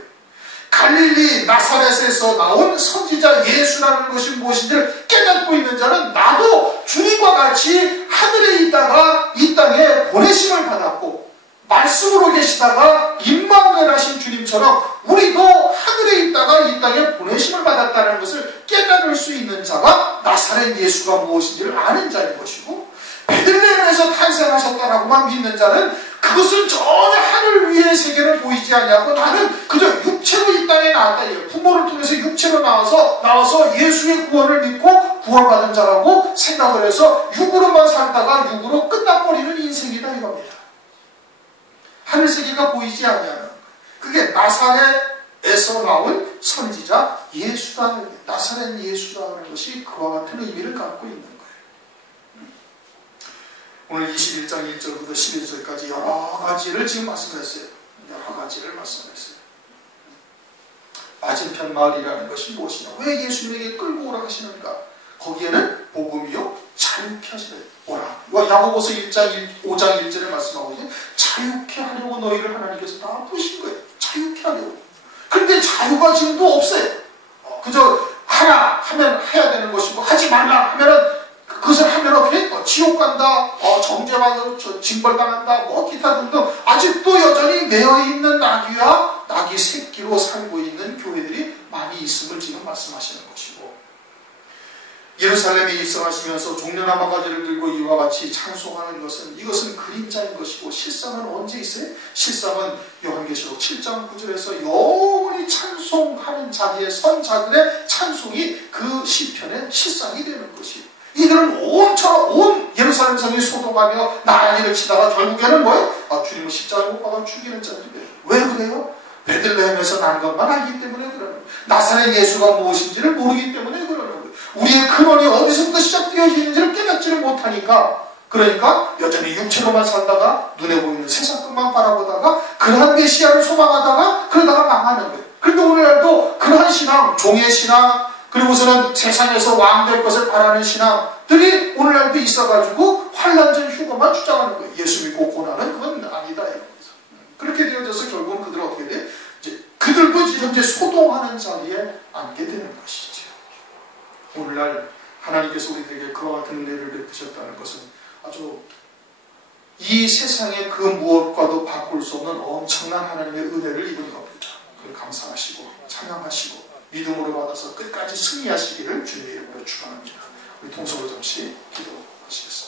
갈릴리 나사렛에서 나온 선지자 예수라는 것이 무엇인지를 깨닫고 있는 자는 나도 주님과 같이 하늘에 있다가 이 땅에 보내심을 받았고 말씀으로 계시다가 임마누엘 하신 주님처럼 우리도 하늘에 있다가 이 땅에 보내심을 받았다는 것을 깨달을 수 있는 자가 나사렛 예수가 무엇인지를 아는 자인 것이고, 베들레헴에서 탄생하셨다라고만 믿는 자는 그것은 전혀 하늘 위의 세계를 보이지 않냐고, 나는 그저 육체로 이 땅에 나왔다. 부모를 통해서 육체로 나와서 예수의 구원을 믿고 구원받은 자라고 생각을 해서 육으로만 살다가 육으로 끝나버리는 인생이다 이겁니다. 하늘 세계가 보이지 않냐는, 그게 나사렛에서 나온 선지자 예수다. 나사렛 예수라는 것이 그와 같은 의미를 갖고 있는 거예요. 오늘 21장 1절부터 11절까지 여러 가지를 지금 말씀했어요. 여러 가지를 말씀했어요. 맞은편 마을이라는 것이 무엇이냐? 왜 예수님에게 끌고 오라 하시는가? 거기에는 복음이요 자유케 하시래. 오라. 야고보서 5장 1절에 말씀하고 있는 자유케 하려고 너희를 하나님께서 다 부르신 거예요. 자유케 하려고. 그런데 자유가 지금도 없어요. 그저 하라 하면 해야 되는 것이고 하지 말라 하면은 그것을 하면 어떻게? 지옥 간다, 정죄받아, 징벌당한다, 기타 등등 아직도 여전히 매어있는 나귀와 나귀 새끼로 살고 있는 교회들이 많이 있음을 지금 말씀하시는 것이고, 예루살렘에 입성하시면서 종려나 바가지를 들고 이와 같이 찬송하는 것은 이것은 그림자인 것이고, 실상은 언제 있어요? 실상은 요한계시록 7장 9절에서 영원히 찬송하는 자리에 선 자들의 찬송이 그 시편의 실상이 되는 것이에요. 이들은 온 예루살렘 성이 소동하며 난리를 치다가 결국에는 뭐예요? 주님은 십자가에 못 박아 죽이는 자들이에요. 왜 그래요? 베들레헴에서 난 것만 알기 때문에 그러는 거예요. 나사렛 예수가 무엇인지를 모르기 때문에 그러는 거예요. 우리의 근원이 어디서부터 시작되어지는지를 깨닫지를 못하니까, 그러니까 여전히 육체로만 살다가 눈에 보이는 세상 것만 바라보다가 그러한 메시아를 소망하다가 그러다가 망하는 거예요. 그런데 오늘날도 그러한 신앙, 종의 신앙, 그리고서는 세상에서 왕될 것을 바라는 신앙들이 오늘날도 있어가지고 환난전 휴거만 주장하는 거예요. 예수 믿고 고난은 그건 아니다 이러면서. 그렇게 되어져서 결국은 그들은 어떻게 돼? 이제 그들도 현재 소동하는 자리에 앉게 되는 것이죠. 오늘날 하나님께서 우리들에게 그와 같은 은혜를 베푸셨다는 것은 아주 이 세상의 그 무엇과도 바꿀 수 없는 엄청난 하나님의 은혜를 입은 겁니다. 그걸 감사하시고 찬양하시고 믿음으로 받아서 끝까지 승리하시기를 주님의 이름으로 축원합니다. 우리 통성으로 잠시 기도하시겠습니다.